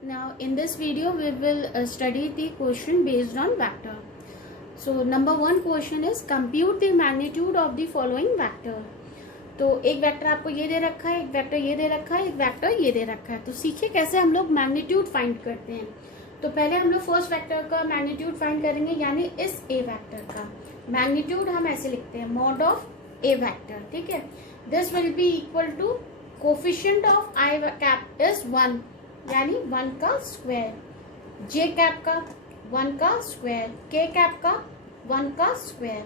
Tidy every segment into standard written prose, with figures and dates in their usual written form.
Now in this video we will study the question based on vector. So number one question is compute the magnitude of the following vector. तो एक vector आपको ये दे रखा है, एक vector ये दे रखा है, एक वेक्टर ये दे रखा है। तो सीखिए कैसे हम लोग मैग्नीट्यूड फाइंड करते हैं। तो पहले हम लोग फर्स्ट वेक्टर का मैग्नीट्यूड फाइंड करेंगे, यानी इस ए वेक्टर का मैग्नीट्यूड हम ऐसे लिखते हैं मॉड ऑफ ए वेक्टर। ठीक है, this will be equal to coefficient of i cap is 1, यानी 1 का स्क्वायर, जे कैप का 1 का स्क्वायर, के कैप का 1 का स्क्वायर।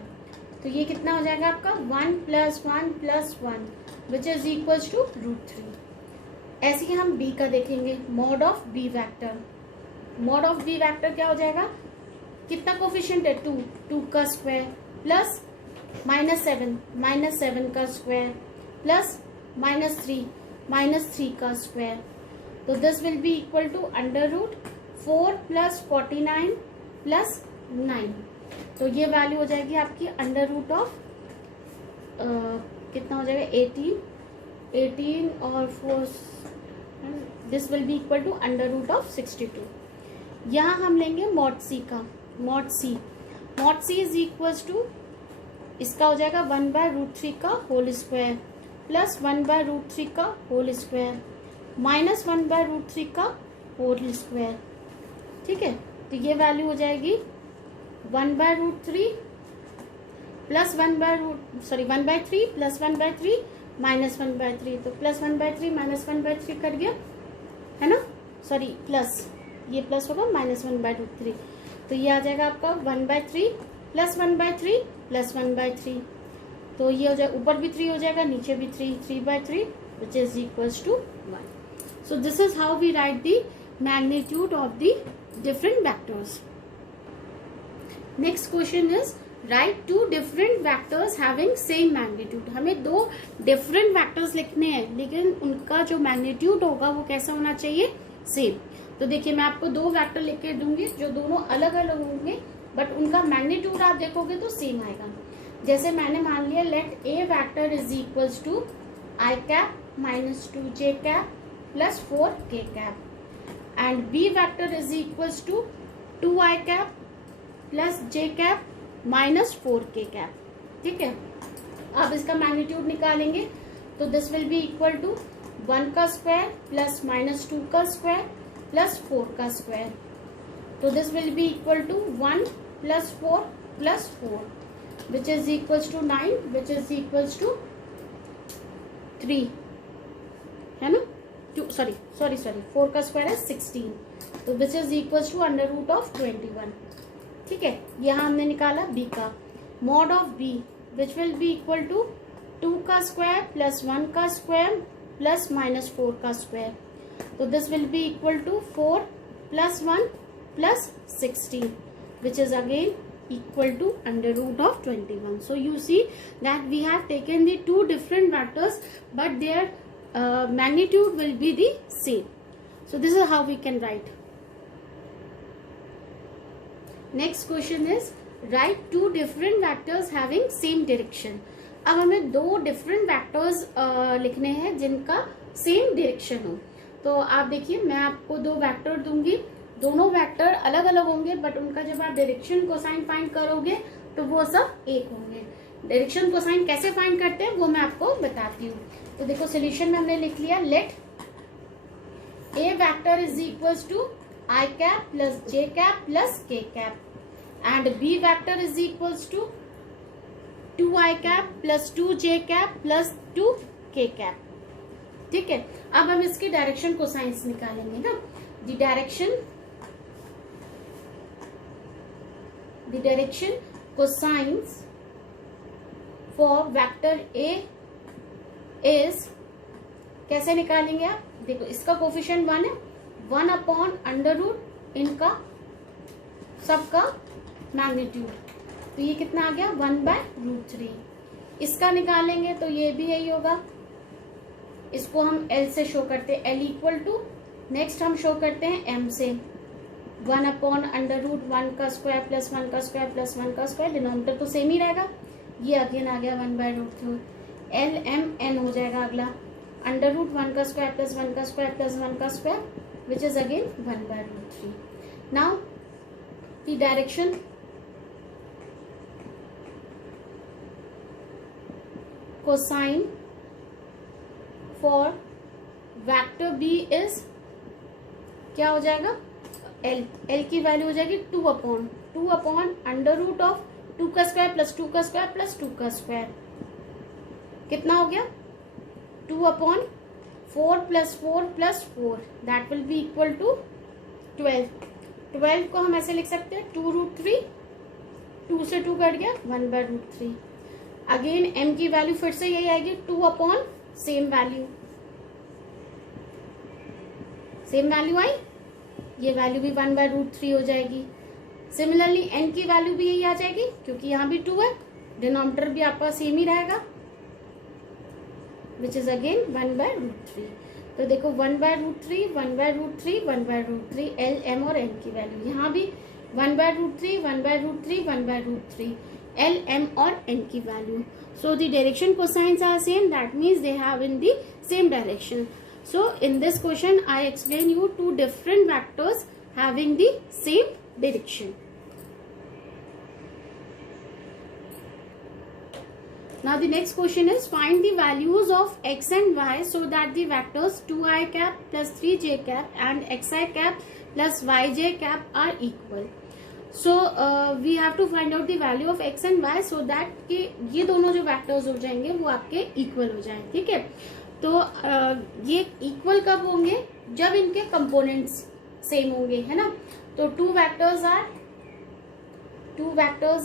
तो ये कितना हो जाएगा आपका 1 + 1 + 1 विच इज इक्वल्स टू √3। ऐसे ही हम बी का देखेंगे, mod of B vector. Mod of B vector क्या हो जाएगा, कितना कोफिशिएंट है 2, 2 का स्क्वायर प्लस -7 का स्क्वायर प्लस -3 का स्क्वायर। तो this will be equal to √4 + 49 + 9। तो ये वैल्यू हो जाएगी आपकी √ कितना हो जाएगा 18 और 4, this will be equal to √62। यहाँ हम लेंगे मॉड सी का, mod C is equals to, इसका हो जाएगा 1/√3 का होल स्क्वायर प्लस 1/√3 का होल स्क्वायर माइनस 1/√3 का होल स्क्वायर। ठीक है, तो ये वैल्यू हो जाएगी 1/√3 प्लस 1/3 प्लस 1/3 माइनस 1/3। तो प्लस 1/3 माइनस 1/3 कर गया है ना, सॉरी प्लस, ये प्लस होगा माइनस 1/√3। तो ये आ जाएगा आपका 1/3 प्लस 1/3 प्लस 1/3। तो ये हो जाएगा, ऊपर भी 3 हो जाएगा, नीचे भी 3/3 which is equals to 1. So this is how we write the magnitude of the different vectors. Next question is write two different vectors having same magnitude. हमें दो different vectors लिखने हैं, लेकिन उनका जो magnitude होगा वो कैसा होना चाहिए, सेम। तो देखिए मैं आपको दो वेक्टर लिख के दूंगी जो दोनों अलग अलग होंगे, बट उनका मैग्नीट्यूड आप देखोगे तो सेम आएगा। जैसे मैंने मान लिया let A vector is equals to I cap -2j cap plus 4k cap and B vector is equals to 2i cap plus j cap -4k cap. ठीक है, अब इसका मैग्नीट्यूड निकालेंगे तो this will be equal to 1 का square plus -2 का square plus 4 का square. तो this will be equal to 1 + 4 + 4 which is equals to 9 which is equals to 3 है ना, 4 का स्क्वायर है 16, तो which is equals to √21। ठीक है, यहाँ हमने निकाला बी का mod of B which will be equal to 2 का स्क्वायर प्लस 1 का स्क्वायर प्लस -4 का स्क्वायर। तो this will be equal to 4 + 1 + 16 which is again equal to √21. So you see that we have taken the two different vectors but their magnitude will be the same. So this is how we can write. Next question is write two different vectors having same direction. अब हमें दो different vectors लिखने हैं जिनका same direction हो। तो आप देखिए मैं आपको दो वेक्टर दूंगी, दोनों वेक्टर अलग अलग होंगे बट उनका जब आप डायरेक्शन कोसाइन फाइंड करोगे तो वो सब एक होंगे। डायरेक्शन कोसाइन कैसे फाइंड करते हैं वो मैं आपको बताती हूँ। तो देखो सोल्यूशन में हमने लिख लिया let A vector is equals to I cap plus J cap plus K cap and B vector is equals to 2i cap plus 2j cap plus 2k cap. ठीक है, अब हम इसके डायरेक्शन कोसाइंस निकालेंगे ना। The direction cosines for vector A is, कैसे निकालेंगे आप देखो, इसका कोफिशिएंट 1 है, 1/√, इनका सबका मैग्नीट्यूड, तो ये कितना आ गया 1/√3। इसका निकालेंगे तो ये भी यही होगा, इसको हम L से शो करते हैं, L इक्वल टू, नेक्स्ट हम शो करते हैं M से 1/√1 का स्क्वायर प्लस 1 का स्क्वायर प्लस 1 का स्क्वायर, डिनोमिनेटर तो सेम ही रहेगा। ये अगेन आ गया 1/√2, LMN हो जाएगा अगला, √1 का स्क्वायर प्लस 1 का स्क्वायर प्लस 1 का square which is again 1 by root 3. Now the direction cosine for vector b is क्या हो जाएगा, l की वैल्यू हो जाएगी 2 अपॉन अंडर रूट ऑफ 2 का स्क्वायर प्लस 2 का स्क्वायर प्लस 2 का स्क्वायर. कितना हो गया, 2 upon 4 plus 4 plus 4, that will be equal to 12. 12 को हम ऐसे लिख सकते हैं 2 रूट 3, 2 से 2 कट गया 1 बाय रूट 3. अगेन m की वैल्यू फिर से यही आएगी 2 अपॉन सेम वैल्यू आई, ये वैल्यू भी 1 बाय रूट 3 हो जाएगी. सिमिलरली n की वैल्यू भी यही आ जाएगी क्योंकि यहाँ भी 2 है, डिनोमिनेटर भी आपका सेम ही रहेगा, which is again 1 by root 3. तो देखो 1 by root 3, 1 by root 3, 1 by root 3, l m और n की वैल्यू. यहाँ भी 1 by root 3, 1 by root 3, 1 by root 3, l m और n की value. So the direction cosines are same, that means they have in the same direction. So in this question I explain you two different vectors having the same direction. Now the next question is find the values of x and y so that the vectors 2i cap plus 3j cap and xi cap plus yj cap are equal. So we have to find out the value of x and y so that कि ये दोनों जो vectors हो जाएंगे वो आपके equal हो जाएं. ठीक है, तो ये इक्वल कब होंगे, जब इनके कंपोनेंट्स सेम होंगे, है ना. तो two vectors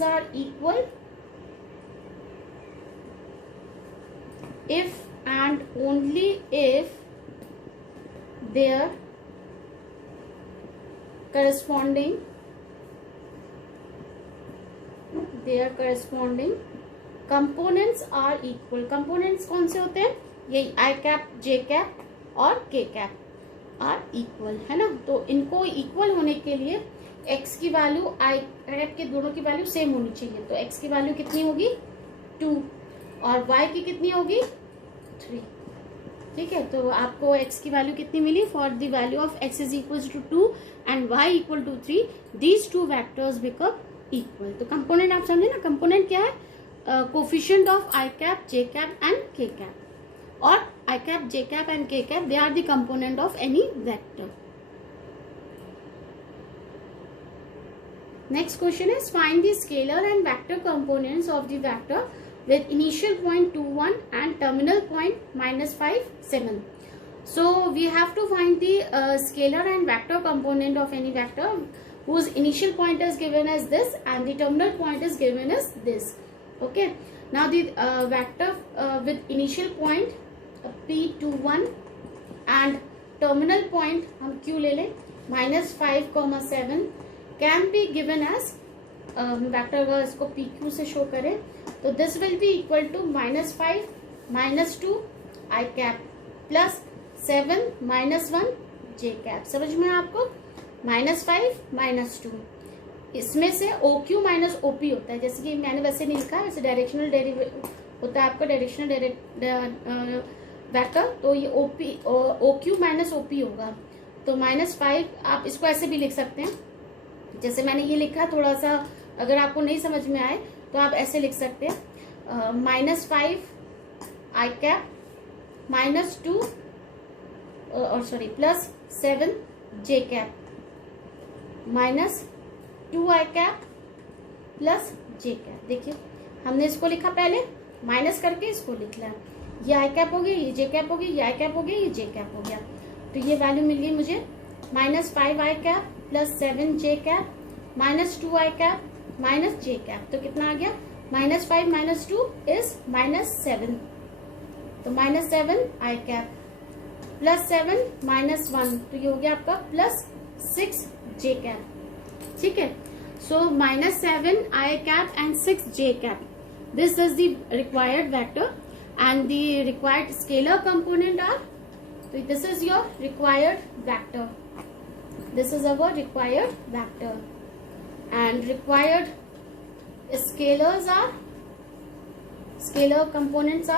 are equal if and only if their corresponding components are equal. components कौन से होते हैं, यही i cap, j cap और k cap are equal, है ना. तो इनको इक्वल होने के लिए x की वैल्यू i cap के दोनों की वैल्यू सेम होनी चाहिए. तो x की वैल्यू कितनी होगी 2 और y की कितनी होगी 3. ठीक है, तो आपको x की वैल्यू कितनी मिली, for the value of x is equal to 2 and y equal to 3, these two vectors become equal. तो कंपोनेंट आप समझे ना, कंपोनेंट क्या है, coefficient of i cap, j cap and k cap, और i cap, j cap and k cap, they are the component of any vector. Next question is find the scalar and vector components of the vector with initial point 2 1 and terminal point -5 7. So we have to find the scalar and vector component of any vector whose initial point is given as this and the terminal point is given as this. Okay, now the vector with initial point p21 and terminal point हम q ले लें -5, 7 can be given as vector अगर इसको pq से show करें तो this will be equal to -5 -2 i cap plus 7 -1 j cap. समझ में आपको, -5 -2 इसमें से OQ माइनस OP होता है, जैसे कि मैंने वैसे नहीं लिखा, वैसे डायरेक्शनल होता है आपका डायरेक्शनल वेक्टर, तो ये OQ माइनस OP होगा. तो -5 आप इसको ऐसे भी लिख सकते हैं, जैसे मैंने ये लिखा. थोड़ा सा अगर आपको नहीं समझ में आए तो आप ऐसे लिख सकते हैं -5 i cap -2 और sorry plus 7 j cap -2 i cap plus j cap. देखिए हमने इसको लिखा, पहले माइनस करके इसको लिख लिया, ये i cap हो गया, ये j cap हो गया, ये i cap हो गया, ये j cap हो गया. तो ये वैल्यू मिल गई मुझे -5 i cap plus 7 j cap -2 i cap minus j cap. तो कितना आ गया, -5 -2 इज -7, तो -7 i cap प्लस 7 -1, तो ये हो गया आपका +6 j cap. ठीक है, सो -7 i cap and 6 j cap, this is the required vector and the required scalar component are, so this is your required vector, this is our required vector, and required scalars are, scalar components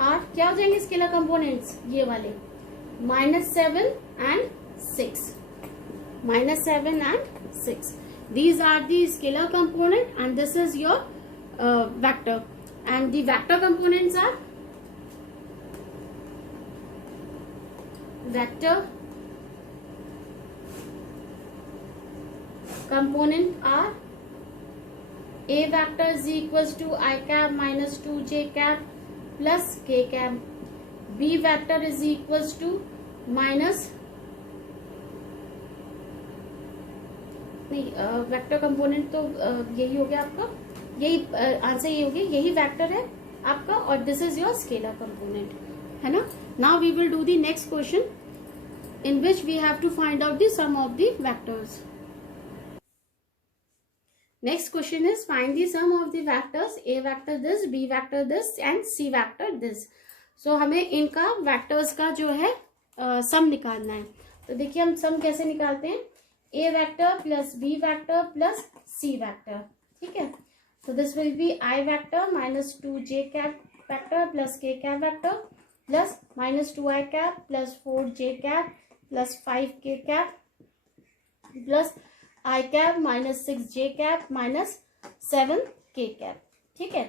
are क्या हो जाएंगे scalar components, ये वाले -7 and 6, -7 and 6. These are the scalar component and this is your vector, and the vector components are vector component are a vector is equals to I cap minus 2j cap plus k cap. B vector is equals to minus नहीं vector component तो यही हो गया आपका, यही answer यही हो गया, यही वेक्टर है आपका, और this is your scalar component, है ना. Now we will do the next question in which we have to find out the sum of the vectors. Next question is find the sum of the vectors a vector this, b vector this and c vector this. So हमें इनका vectors का जो है सम निकालना है. तो देखिए हम सम कैसे निकालते हैं, a vector plus b vector plus c vector, ठीक है. So this will be I vector minus 2j cap vector plus k cap vector plus minus 2I cap plus 4j cap plus 5k cap plus I cap minus 6j cap minus 7k cap, ठीक है.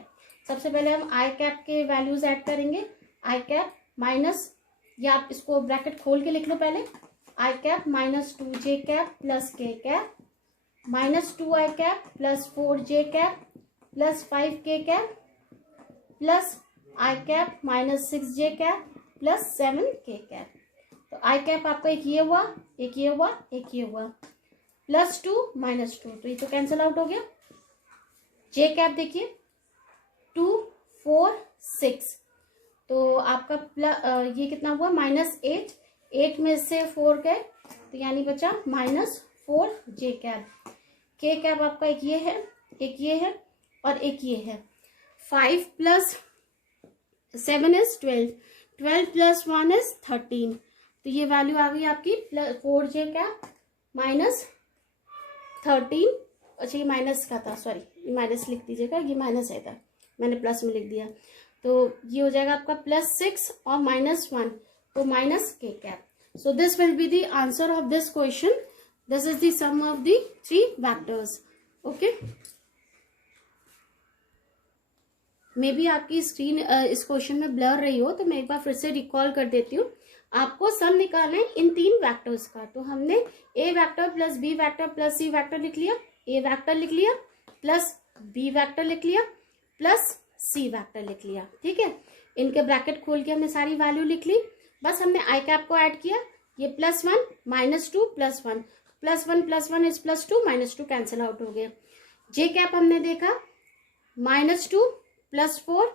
सबसे पहले हम I cap के values add करेंगे. I cap minus, या आप इसको ब्रैकेट खोल के लिख लो पहले, I cap minus 2j cap plus k cap minus 2I cap plus 4j cap plus 5k cap plus I cap minus 6j cap plus 7k cap. तो आई cap आपका एक ये हुआ, एक ये हुआ, एक ये हुआ, +2 -2, तो ये तो कैंसिल आउट हो गया. जे कैप देखिए 2 4 6, तो आपका ये कितना हुआ -8, 8 में से 4 गए तो यानी बचा -4 जे कैप. के कैप आपका एक ये है, एक ये है और एक ये है. 5 + 7 इज 12, 12 + 1 इज 13, तो ये वैल्यू आ गई आपकी +4j कैप -13. अच्छा ये माइनस का था, सॉरी ये माइनस लिख दीजिएगा, ये माइनस है था, मैंने प्लस में लिख दिया. तो ये हो जाएगा आपका +6 और -1, तो -k cap. So this will be the answer of this question. This is the sum of the 3 vectors. Okay, maybe आपकी स्क्रीन इस क्वेश्चन में ब्लर रही हो, तो मैं एक बार फिर से रिकॉल कर देती हूँ. आपको सम निकालना है इन 3 वेक्टर्स का. तो हमने a vector plus b vector plus c vector लिख लिया, a वेक्टर लिख लिया प्लस b वेक्टर लिख लिया प्लस c वेक्टर लिख लिया, ठीक है. इनके ब्रैकेट खोल के हमने सारी वैल्यू लिख ली. बस हमने आई कैप को ऐड किया, ये +1 -2 +1, +1 + 1 इज +2, -2 कैंसिल आउट हो गया. जे कैप हमने देखा -2 + 4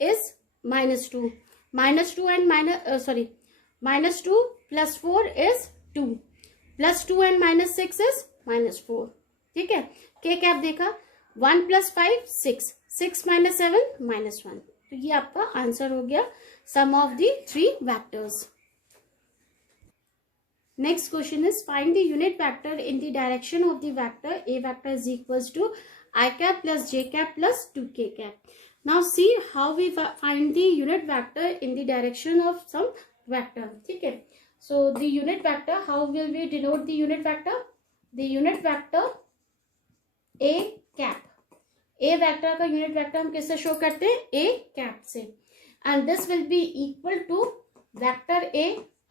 is -2, -2 and -2 + 4 is 2, +2 and -6 is -4, ठीक है. के कैप देखा 1 + 5 6, 6 - 7 -1, तो ये आपका आंसर हो गया sum of the 3 vectors. Next question is find the unit vector in the direction of the vector a vector is equals to I cap plus j cap plus 2k cap. Now see how we find the unit vector in the direction of some vector, ठीक है. So the unit vector, how will we denote the unit vector? The unit vector a cap, a vector का unit vector हम किससे show करते हैं, a cap से, and this will be equal to vector a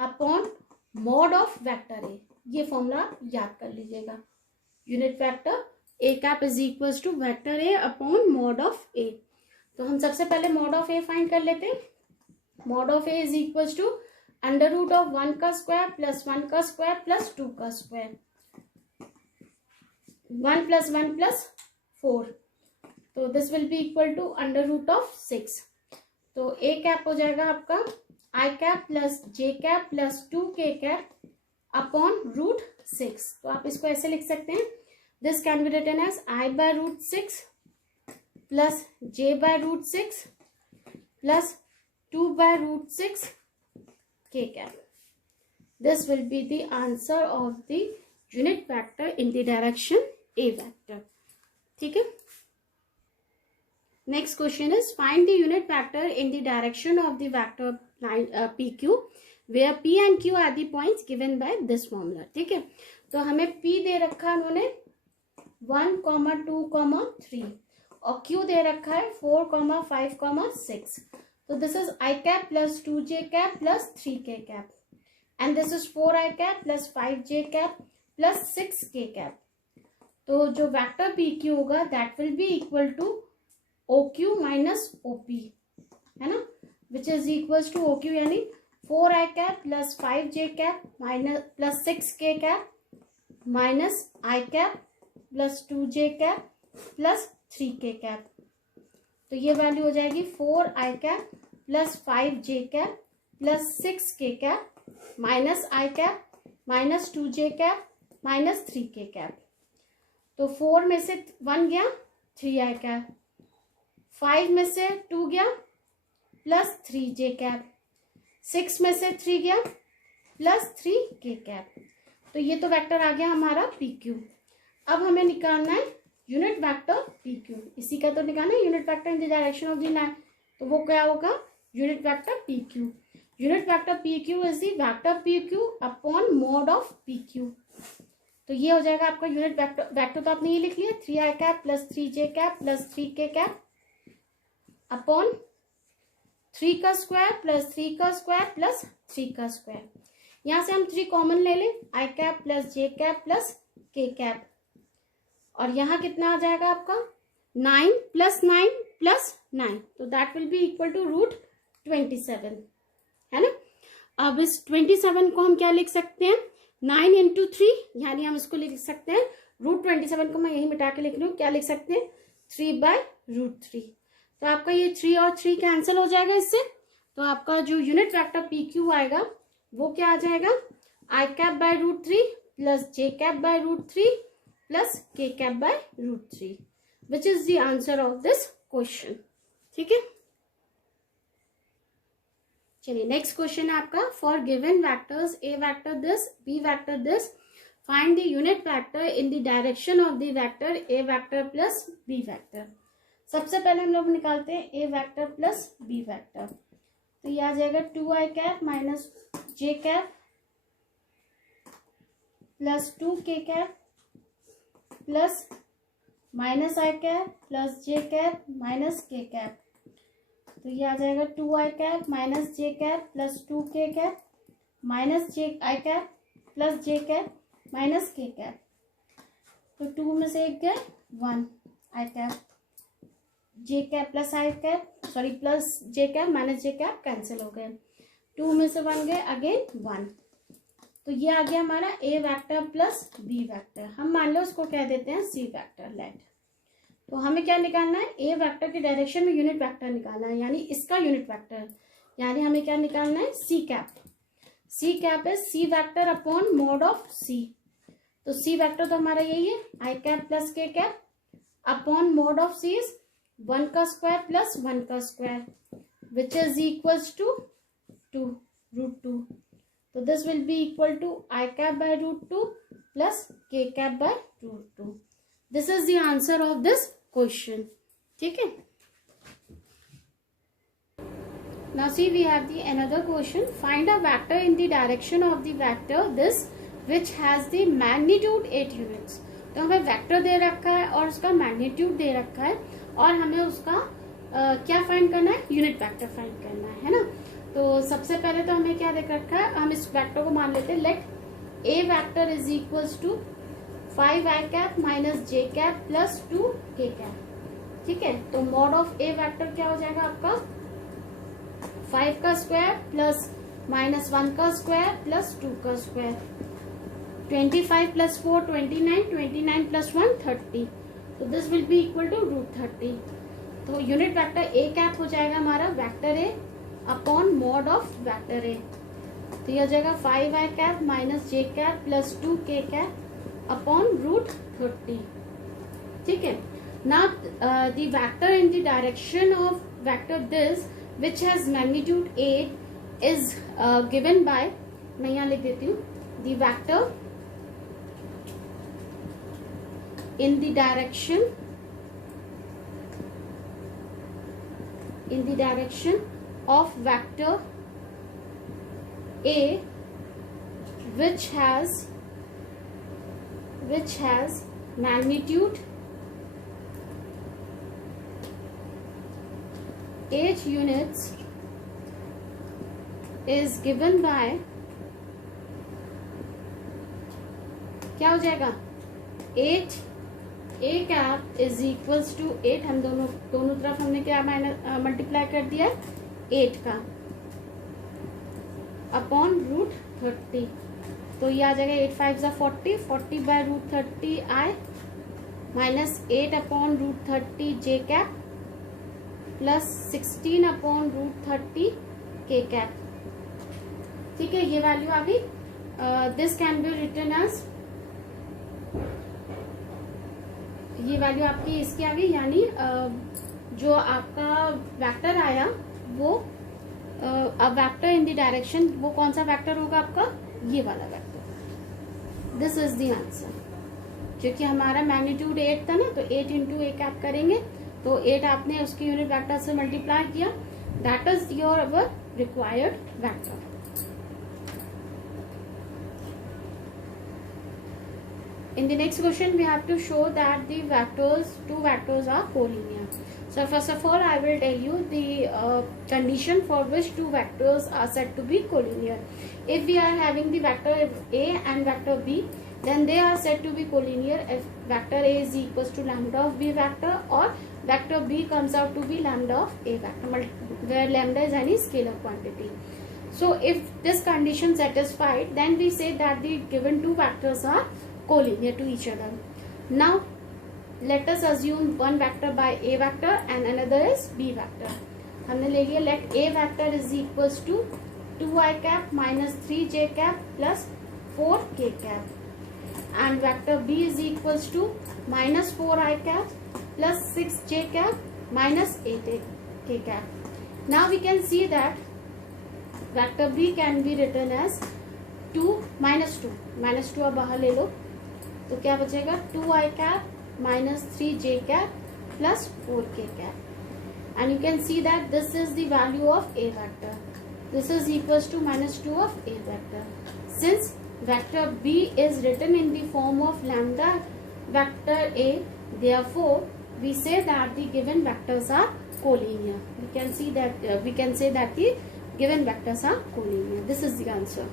upon mod of vector a. ये formula याद कर लीजिएगा. unit vector a cap is equals to vector a upon mod of a. तो हम सबसे पहले mod of a फाइंड कर लेते हैं. mod of a is equals to √1 का स्क्वायर प्लस 1 का स्क्वायर प्लस 2 का स्क्वायर, 1 + 1 + 4, तो this will be equal to √6. तो a कैप हो जाएगा आपका I cap plus j cap plus 2k cap upon √6. तो आप इसको ऐसे लिख सकते हैं, this can be written as I/√6 plus j/√6 plus 2/√6 k cap. This will be the answer of the unit vector in the direction a vector, ठीक है. Next question is find the unit vector in the direction of the vector line PQ where P and Q are the points given by this formula. ठीक है, तो हमें P दे रखा है उन्होंने 1, 2, 3 और Q दे रखा है 4, 5, 6. तो this is I cap plus 2j cap plus 3k cap and this is 4I cap plus 5j cap plus 6k cap. तो जो वेक्टर PQ होगा that will be equal to OQ minus OP, है ना, which is equals to OQ यानी 4I cap plus 5j cap minus plus 6k cap minus I cap plus 2j cap plus 3k cap. तो ये value हो जाएगी 4I cap plus 5j cap plus 6k cap minus I cap minus 2j cap minus 3k cap. तो 4 में से 1 गया 3I cap, 5 में से 2 गया प्लस 3j cap, 6 में से 3 गया प्लस 3k cap. तो ये तो वेक्टर आ गया हमारा PQ. अब हमें निकालना है यूनिट वेक्टर PQ. इसी का तो निकालना है unit vector in the direction of the line. तो वो क्या होगा, unit vector PQ. Unit vector PQ is the vector PQ upon mod of PQ. तो ये हो जाएगा आपका यूनिट वेक्टर. वेक्टर तो आपने ये लिख लिया 3I cap plus 3j cap plus 3k cap upon 3 का स्क्वायर प्लस 3 का स्क्वायर प्लस 3 का स्क्वायर. यहाँ से हम 3 कॉमन ले लें, I cap plus j cap plus k cap. और यहाँ कितना आ जाएगा आपका 9 प्लस 9 प्लस 9. तो that will be equal to root 27, है ना. अब इस 27 को हम क्या लिख सकते हैं 9 इंटू 3, यानी हम इसको लिख सकते हैं रूट 27 को मैं यही मिटा के लिख रही हूँ. क्या लिख सकते हैं 3/√3. तो आपका ये 3 और 3 कैंसिल हो जाएगा इससे. तो आपका जो यूनिट वेक्टर PQ आएगा वो क्या आ जाएगा I cap by √3 plus j cap by √3 plus k cap by √3 which is the answer of this question. ठीक है, चलिए नेक्स्ट क्वेश्चन है आपका. For given vectors A vector this, B vector this, find the unit vector in the direction of the vector A vector plus B vector. सबसे पहले हम लोग निकालते हैं A vector plus B vector. तो ये आ जाएगा 2I cap minus j cap plus 2k cap plus minus I cap plus j cap minus k cap. तो ये आ जाएगा 2I cap minus j cap plus 2k cap minus I cap plus j cap minus k cap. तो 2 में से एक गए 1 I cap, j cap plus I cap sorry plus j cap minus j cap cancel हो गए. 2 में से 1 गए अगेन 1. तो ये आ गया हमारा A vector plus B vector. हम मान लो उसको कह देते हैं C वेक्टर. लेट, तो हमें क्या निकालना है A वेक्टर के डायरेक्शन में यूनिट वेक्टर निकालना है, यानी इसका यूनिट वेक्टर, यानी हमें क्या निकालना है C cap. C cap is C vector upon mod of C. तो C वेक्टर तो हमारा यही है I cap plus k cap upon mod of C is 1 का स्क्वायर प्लस 1 का square which is equals to 2√2. So this will be equal to I cap by √2 plus k cap by √2. This is the answer of this question. ठीक है. Now see we have the another question. Find a vector in the direction of the vector this which has the magnitude 8 units. तो हमें vector दे रखा है और उसका magnitude दे रखा है और हमें उसका क्या फाइंड करना है, यूनिट वेक्टर फाइंड करना है ना. तो सबसे पहले तो हमें क्या देख रखा है, हम इस वेक्टर को मान लेते हैं. Let A vector is equals to 5I cap minus j cap plus 2k cap. ठीक है, तो मॉड ऑफ A वेक्टर क्या हो जाएगा आपका 5 का स्क्वायर प्लस माइनस 1 का स्क्वायर प्लस 2 का स्क्वायर. 25 plus 4 29, 29 plus 1 30. तो this will be equal to √30. तो यूनिट वेक्टर A कैप हो जाएगा हमारा vector A upon mod of vector A. तो ये हो जाएगा 5I cap minus j cap plus 2k cap upon √30. ठीक है. Now the vector in the direction of vector this which has magnitude 8 is given by, मैं यहाँ लिख देती हूँ, the vector in the direction in the direction of vector A which has magnitude 8 units is given by, क्या हो जाएगा 8 A cap is equals to 8, हम दोनों तरफ हमने क्या मल्टीप्लाई कर दिया 8 का अपॉन रूट 30, तो ये आ जाएगा 8 5 40, 40 by root 30 I minus 8 upon root 30 j cap plus 16 upon root 30 k cap. ठीक है, ये वैल्यू आ गई। This can be written as, ये वैल्यू आपकी इसकी आ गई, यानी जो आपका वेक्टर आया वो अब वेक्टर इन द डायरेक्शन, वो कौन सा वेक्टर होगा आपका, ये वाला vector. This is the answer. क्योंकि हमारा मैग्नीट्यूड 8 था ना, तो 8 इंटू ए कैप करेंगे, तो 8 आपने उसकी यूनिट वेक्टर से मल्टीप्लाई किया, that is your our required vector. In the next question, we have to show that the two vectors are collinear. So first of all, I will tell you the condition for which two vectors are said to be collinear. If we are having the vector A and vector B, then they are said to be collinear if vector A is equals to lambda of B vector, or vector B comes out to be lambda of A vector, where lambda is any scalar quantity. So if this condition satisfied, then we say that the given two vectors are collinear to each other. Now let us assume one vector by A vector and another is B vector. हमने ले लिया let A vector is equals to 2i cap minus 3j cap plus 4k cap, and vector B is equals to minus 4i cap plus 6j cap minus 8k cap. Now we can see that vector B can be written as 2 minus 2 अब बाहर ले लो, तो क्या बचेगा 2i cap minus 3j cap plus 4k cap, and you can see that this is the value of A vector. This is equals to minus 2 of A vector. Since vector B is written in the form of lambda vector A, therefore we say that the given vectors are collinear. We can say that the given vectors are collinear. This is the answer.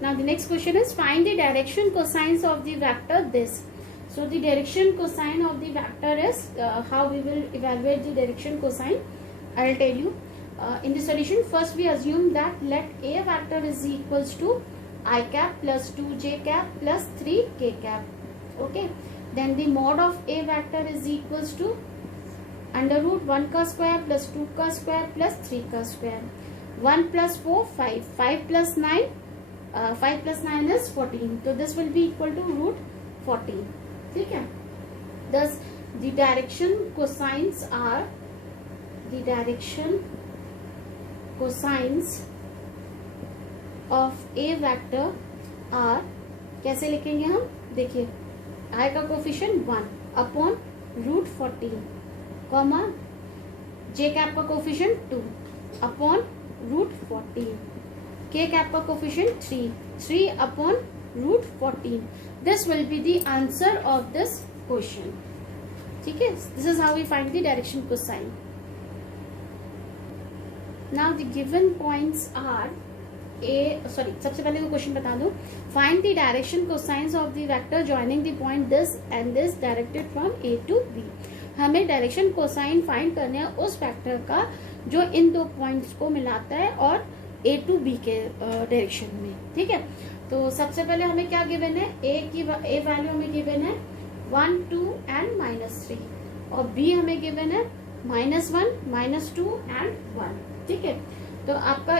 Now the next question is find the direction cosines of the vector this. So the direction cosine of the vector is how we will evaluate the direction cosine. I will tell you. In the solution, first we assume that let A vector is equals to I cap plus 2j cap plus 3k cap. Okay. Then the mod of A vector is equals to under root 1 ka square plus 2 ka square plus 3 ka square. 1 plus 4 5, 5 plus 9. 5 plus 9 is 14, so this will be equal to root 14. ठीक है, thus the direction cosines of A vector are, कैसे लिखेंगे हम, देखिए I का coefficient 1 upon root 14 comma J cap का coefficient 2 upon root 14, k cap का coefficient 3 upon root 14. This will be the answer of this question. ठीक है, this is how we find the direction cosine. Now the given points are सबसे पहले तो question बता दो, find the direction cosines of the vector joining the point this and this directed from A to B. हमें direction cosine find करना है उस vector का जो इन दो पॉइंट्स को मिलाता है और A to B के डायरेक्शन में। ठीक है, तो सबसे पहले हमें क्या गिवन है, A वैल्यू हमें गिवन है 1 2 एंड -3, और B हमें गिवन है -1 -2 एंड 1। ठीक है, तो आपका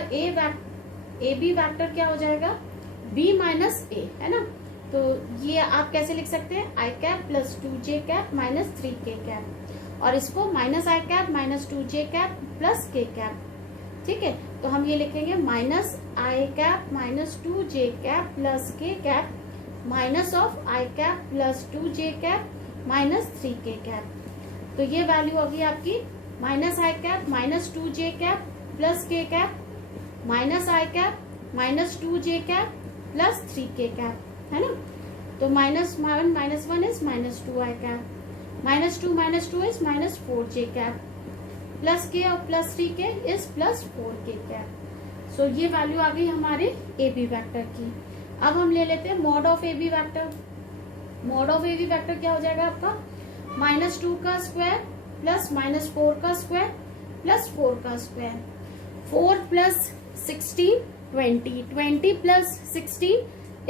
AB वेक्टर क्या हो जाएगा, B माइनस A, है ना। तो ये आप कैसे लिख सकते हैं, I cap plus 2j cap minus 3k cap, और इसको minus I cap minus 2j cap plus k cap. ठीक है, तो हम ये लिखेंगे minus I cap minus 2j cap plus k cap minus of I cap plus 2j cap minus 3k cap. तो ये वैल्यू होगी आपकी minus I cap minus 2j cap plus k cap minus I cap minus 2j cap plus 3k cap, है ना। तो minus one is minus 2i cap, minus two is minus 4j cap, plus k और plus 3k is plus 4k cap. So ये value आ गई हमारे ए B vector की। अब हम ले लेते हैं mod of A B vector. Mod of A B vector क्या हो जाएगा आपका, माइनस 2 का स्क्वायर प्लस माइनस 4 का स्क्वायर प्लस 4 का square, 4 plus 16 20, 20 plus 16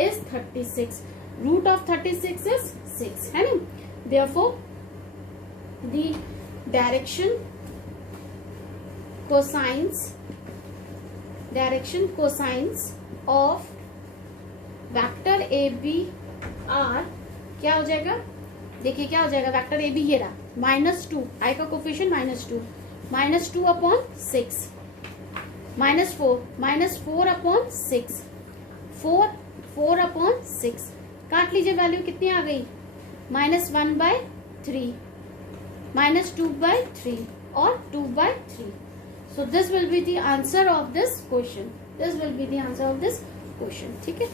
is 36, root of 36 is 6, है ना। Therefore the direction cosines of vector A B are क्या हो जाएगा, देखिए क्या हो जाएगा, वेक्टर ए बी ये रहा, -2, आई का कोफिशिएंट -2 अपॉन 6, -4 अपॉन 6, 4 अपॉन 6, काट लीजिए, वैल्यू कितनी आ गई, -1/3, -2/3 और 2/3। So this will be the answer of this question. ठीक है।